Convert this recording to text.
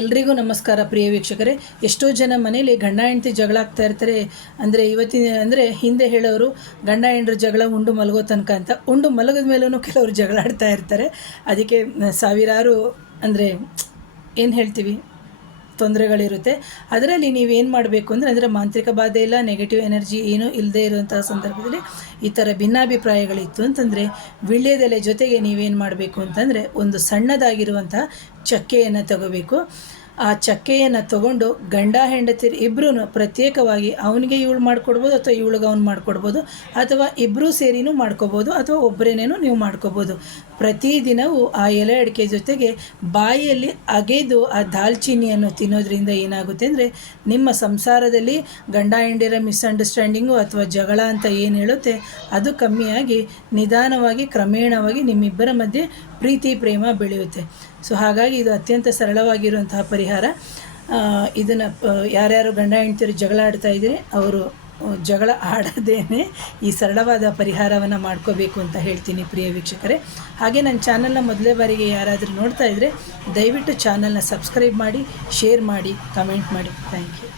ಎಲ್ರಿಗೂ ನಮಸ್ಕಾರ ಪ್ರಿಯ ವೀಕ್ಷಕರೇ. ಎಷ್ಟೋ ಜನ ಮನೇಲಿ ಗಂಡ ಹೆಂಡತಿ ಜಗಳ ಆಗ್ತಾ ಇರ್ತಾರೆ. ಅಂದರೆ ಹಿಂದೆ ಹೇಳೋರು ಗಂಡ ಹೆಂಡ್ರ ಜಗಳ ಉಂಡು ಮಲಗೋ ತನಕ ಅಂತ. ಉಂಡು ಮಲಗಿದ ಮೇಲೂ ಕೆಲವರು ಜಗಳ ಆಡ್ತಾ ಇರ್ತಾರೆ. ಅದಕ್ಕೆ ಸಾವಿರಾರು ಏನು ಹೇಳ್ತೀವಿ ತೊಂದರೆಗಳಿರುತ್ತೆ. ಅದರಲ್ಲಿ ನೀವೇನು ಮಾಡಬೇಕು ಅಂದರೆ ಮಾಂತ್ರಿಕ ಬಾಧೆ ಇಲ್ಲ, ನೆಗೆಟಿವ್ ಎನರ್ಜಿ ಏನೂ ಇಲ್ಲದೆ ಇರುವಂತಹ ಸಂದರ್ಭದಲ್ಲಿ ಈ ಥರ ಭಿನ್ನಾಭಿಪ್ರಾಯಗಳಿತ್ತು ಅಂತಂದರೆ ವೀಳ್ಯದೆಲೆ ಜೊತೆಗೆ ನೀವೇನು ಮಾಡಬೇಕು ಅಂತಂದರೆ ಒಂದು ಸಣ್ಣದಾಗಿರುವಂತಹ ಚಕ್ಕೆಯನ್ನು ತಗೋಬೇಕು. ಆ ಚಕ್ಕೆಯನ್ನು ತಗೊಂಡು ಗಂಡ ಹೆಂಡತಿರು ಇಬ್ಬರೂ ಪ್ರತ್ಯೇಕವಾಗಿ ಅವನಿಗೆ ಇವಳು ಮಾಡಿಕೊಡ್ಬೋದು ಅಥವಾ ಇವಳಿಗೆ ಅವ್ನು ಮಾಡಿಕೊಡ್ಬೋದು, ಅಥವಾ ಇಬ್ಬರೂ ಸೇರಿನೂ ಮಾಡ್ಕೋಬೋದು, ಅಥವಾ ಒಬ್ಬರೇನೇನೂ ನೀವು ಮಾಡ್ಕೋಬೋದು. ಪ್ರತಿದಿನವೂ ಆ ಎಲೆ ಅಡಿಕೆ ಜೊತೆಗೆ ಬಾಯಿಯಲ್ಲಿ ಅಗೆದು ಆ ದಾಲ್ಚಿನ್ನಿಯನ್ನು ತಿನ್ನೋದ್ರಿಂದ ಏನಾಗುತ್ತೆ ಅಂದರೆ ನಿಮ್ಮ ಸಂಸಾರದಲ್ಲಿ ಗಂಡ ಹೆಂಡಿರ ಮಿಸ್ಅಂಡರ್ಸ್ಟ್ಯಾಂಡಿಂಗು ಅಥವಾ ಜಗಳ ಅಂತ ಏನು ಹೇಳುತ್ತೆ ಅದು ಕಮ್ಮಿಯಾಗಿ ನಿಧಾನವಾಗಿ ಕ್ರಮೇಣವಾಗಿ ನಿಮ್ಮಿಬ್ಬರ ಮಧ್ಯೆ ಪ್ರೀತಿ ಪ್ರೇಮ ಬೆಳೆಯುತ್ತೆ. ಸೊ ಹಾಗಾಗಿ ಇದು ಅತ್ಯಂತ ಸರಳವಾಗಿರುವಂತಹ ಪರಿಹಾರ. ಇದನ್ನು ಯಾರ್ಯಾರು ಗಂಡ ಹೆಂಡ್ತಿರು ಜಗಳ ಆಡ್ತಾ ಇದ್ದೀರಿ ಅವರು ಜಗಳ ಆಡದೇನೆ ಈ ಸರಳವಾದ ಪರಿಹಾರವನ್ನು ಮಾಡ್ಕೋಬೇಕು ಅಂತ ಹೇಳ್ತೀನಿ ಪ್ರಿಯ ವೀಕ್ಷಕರೇ. ಹಾಗೆ ನನ್ನ ಚಾನಲ್ನ ಮೊದಲೇ ಬಾರಿಗೆ ಯಾರಾದರೂ ನೋಡ್ತಾ ಇದ್ದರೆ ದಯವಿಟ್ಟು ಚಾನಲ್ನ ಸಬ್ಸ್ಕ್ರೈಬ್ ಮಾಡಿ, ಶೇರ್ ಮಾಡಿ, ಕಮೆಂಟ್ ಮಾಡಿ. Thank you.